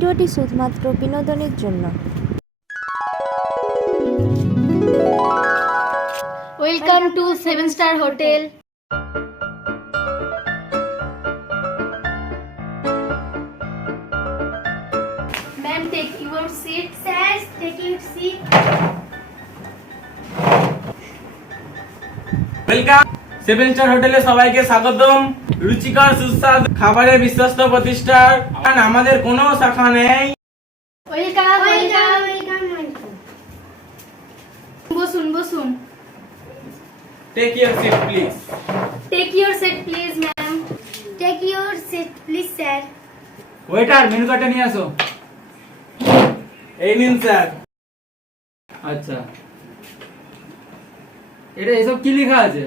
ভিডিওটি শুধুমাত্র বিনোদনের জন্য। Welcome to seven star hotel ma'am take your seat sir take your seat welcome seven star হোটেলে সবাইকে স্বাগতম। রুচিকর সুস্বাদু খাবারের বিশ্বস্ত প্রতিষ্ঠান আমাদের কোনো শাখা নেই। Welcome welcome. বসুন বসুন। Take your seat please take your seat please ma'am take your seat please sir waiter menu কার্ডটা নিয়ে আসো। এই নিন স্যার আচ্ছা। এটা এসব কি লেখা আছে?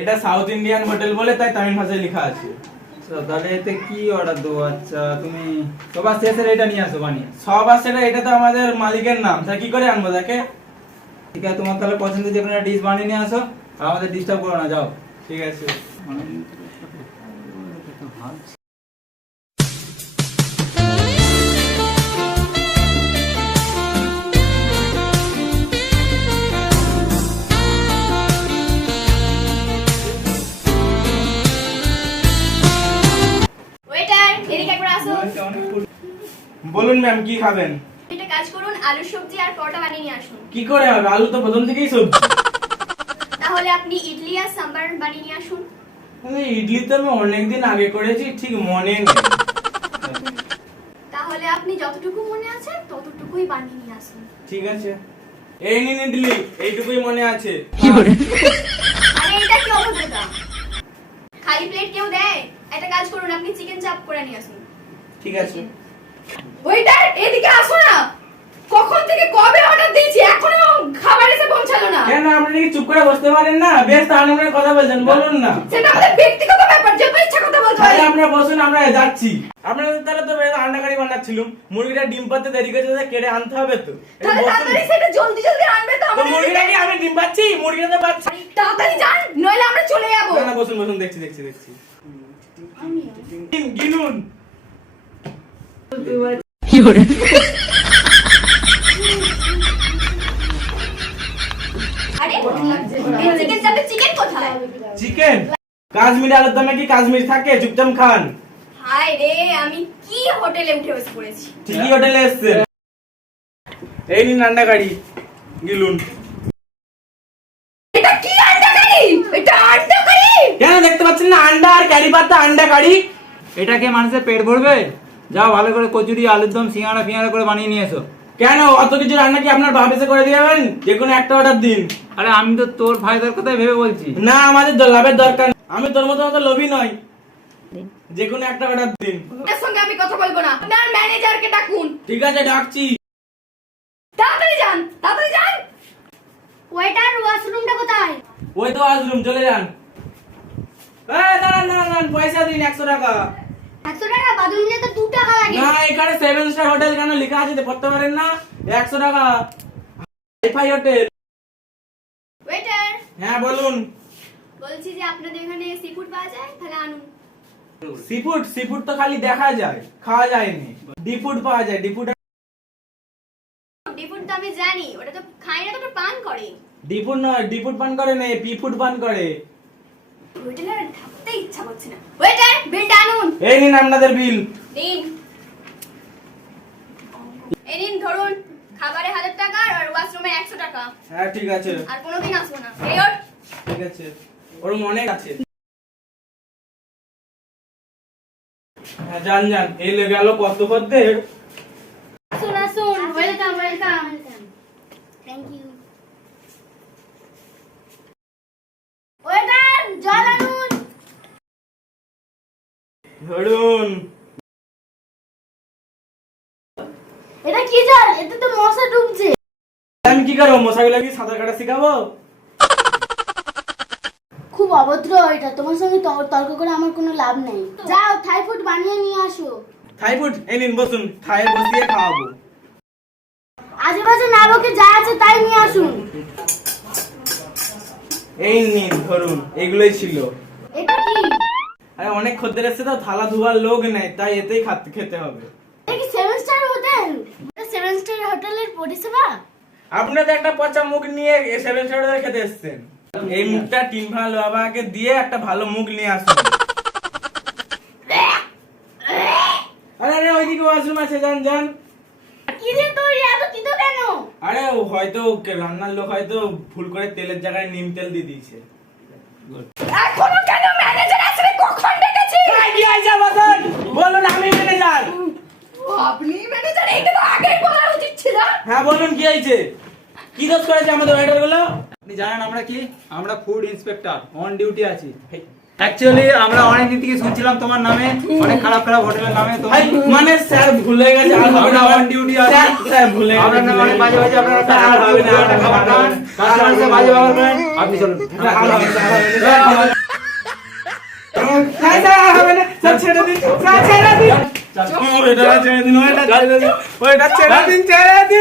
এটা সাউথ ইন্ডিয়ান হোটেল বলে তাই তামিল ভাষায় লেখা আছে। আচ্ছা, তাহলে এতে কি অর্ডার দেবো? আচ্ছা তুমি সবার শেষের এটা নিয়ে আসো বানিয়ে। সব আছে এটা তো আমাদের মালিকের নাম। স্যার কি করে আনব তাকে? ঠিক আছে তোমার তাহলে পছন্দ যে কোনো ডিশ বানিয়ে নিয়ে আসো আর আমাদের ডিস্টার্ব করো না যাও। ঠিক আছে। ম্যাম কি খাবেন? একটা কাজ করুন আলু সবজি আর পরোটা বানিয়ে নিয়ে আসুন। কি করে হবে? আলু তো প্রথম থেকেই সবজি। তাহলে আপনি ইডলি আর সাম্বার বানিয়ে নিয়ে আসুন। আরে, ইডলি তো আমি অনেকদিন আগে করেছি ঠিক মনে নেই। তাহলে আপনি যতটুকু মনে আছে ততটুকুই বানিয়ে নিয়ে আসুন। ঠিক আছে। এই নিন ইডলি এইটুকুই মনে আছে। আরে এটা কি অভদ্রতা? খালি প্লেট কেউ দেয়? একটা কাজ করুন আপনি চিকেন চাপ করে নিয়ে আসুন। ঠিক আছে। ওয়েটার এদিকে আসো না। কখন থেকে কবে অর্ডার দিয়েছি? এখনও খাবার এসে পৌঁছালো না। কেন আপনি চুপ করে বসতে পারেন না? বেশ তাহলে আমরা কথা বলছেন বলুন না। সেটা আমাদের ব্যক্তিগত ব্যাপার যে ইচ্ছা কথা বলতে তাহলে পারি আমরা বসুন আমরা যাচ্ছি। আপনাদের তাহলে তো বেশ আন্ডা কারি বানাচ্ছিলাম। মুরগিটা ডিম পাতে দেরি করছে তো কেটে আনতে হবে তো। তাহলে বসুন। তাড়াতাড়ি সেটা জলদি জলদি আনবে তো আমাদের মুরগিটা কি আমি ডিম পাচ্ছি? মুরগিটা তো পাচ্ছি। তাড়াতাড়ি যান নইলে আমরা চলে যাব। না না বসুন বসুন দেখছি দেখছি দেখছি। গিন- গিনুন আরে এই চিকেন চাপে চিকেন কোথায়? চিকেন কাশ্মীরি আলুর দামে কি কাশ্মীর থাকে? চুপচাপ খান। হায় রে আমি কি হোটেলে উঠে বসে পড়েছি? ঠিকই হোটেলে এসছেন। এই নিন আন্ডা কারি গিলুন। এটা কি আন্ডা কারি এটা আন্ডা কারি কেন দেখতে পাচ্ছেন না? আন্ডা আর কারি পাতা আন্ডা কারি। এটাকে মানুষের পেট ভরবে? যাও ভালো করে কচুরি আলুর দম সিঙ্গাড়া ফিঙ্গাড়া করে বানিয়ে নিয়ে এসো। কেন? অত কিছু রান্না কি আপনার বাপ এসে করে দিয়ে যে কোনো একটা অর্ডার দিন। আরে আমি তো তোর ফায়দার কথাই ভেবে বলছি। না আমাদের লাভের দরকার আমি তোর মতো মতো লোভী নয় যে কোনো একটা অর্ডার দিন। ওর সঙ্গে আমি কথা বলব না। আপনার ম্যানেজারকে ডাকুন। ঠিক আছে ডাকছি। তাড়াতাড়ি যান তাড়াতাড়ি যান। ওয়েটার ওয়াশরুমটা কোথায়? ওই তো ওয়াশরুম চলে যান। এই, দাঁড়ান দাঁড়ান দাঁড়ান পয়সা দিন একশো টাকা। একশো টাকা বাথরুম যেতে দু টাকা লাগে। না এখানে সেভেন স্টার হোটেল কেন লেখা আছে? পড়তে পারেন না? একশো টাকা। হাইফাই হোটেল ওয়েটার হ্যাঁ বলুন। বলছি যে আপনাদের এখানে সি ফুড পাওয়া যায়? তাহলে আনুন। সি ফুড সি ফুড তো খালি দেখা যায় খাওয়া যায়নি। ডি ফুড পাওয়া যায় ডি ফুড ডি ফুড তো আমি জানি ওটা তো খাই না তো পান করে। ডি ফুড নয় ডি ফুড পান করে না পি ফুড পান করে। হোটেলে থাকতে ইচ্ছা করছে না। ওয়েটার বিলটা আনুন এই নিন আপনাদের বিল। নিন এই নিন ধরুন খাবারে হাজার টাকা আর ওয়াশরুমে একশো টাকা। হ্যাঁ ঠিক আছে। আর কোনোদিন আসব না। এই ওর ঠিক আছে। ওর মনে আছে। হ্যাঁ যান যান। এই লেগে গেল কত খদ্দের আসুন আসুন। Welcome welcome thank you waiter জল আনুন ধরুন। এটা কি জল? এতে তো মশা ঢুকছে। আমি কি করব? মশাগুলো কি সাঁতার কাটা শিখাবো? খুব অভদ্র এটা। তোমার সঙ্গে তর্ক করে আমার কোনো লাভ নেই। যাও থাই ফুড বানিয়ে নিয়ে আসো। থাই ফুড এই নিন বসুন। থাই বসিয়ে খাওয়াবো। বাজে না বকে যা আছে তাই নিয়ে আসুন। এই নিন ধরুন। এগুলোই ছিল। আরে অনেক খদ্দের এসছে তো থালা ধোয়ার লোক নেই তাই এতেই খেতে হবে। এটা seven star hotel seven star হোটেলের পরিষেবা? আপনাদের একটা পচা মুখ নিয়ে সেভেন স্টার খেতে এসছেন। এই মুখটা টিন ভালো বাবাকে দিয়ে একটা ভালো মুখ নিয়ে আসুন। আরে আরে ওইদিকে ওয়াশরুম আছে যান যান। কি তোর এত তিতো কেন? আরে হয়তো কে- রান্নার লোক হয়তো ভুল করে তেলের জায়গায় নিম তেল দিয়ে দিয়েছে। এখনও কেন ম্যানেজার আসলে কখন ডেকেছি? বলুন বলুন আমি ম্যানেজার আপনি ম্যানেজার এইটা তো আগেই বলা উচিত ছিল। হ্যাঁ বলুন কি হয়েছে? কি দোষ করেছে আমাদের ওয়েটারগুলো? আপনি জানেন আমরা কি? আমরা ফুড ইন্সপেক্টর অন ডিউটি আছি। অ্যাকচুয়ালি আমরা অনেক দিন থেকে শুনছিলাম তোমার নামে। অনেক খারাপ খারাপ হোটেলের নামে। ভাই, মানে স্যার ভুলে গেছে আর হবে না আমরা on duty আছি। স্যার, ভুলে গেছে। আপনার নামে অনেক বাজে বাজে আপনারা আর হবে না, আর খাবার খান না। কাস্টমার সাথে বাজে ব্যবহার করেন আপনি চলুন। ছেড়ে দিন, ছেড়ে দিন।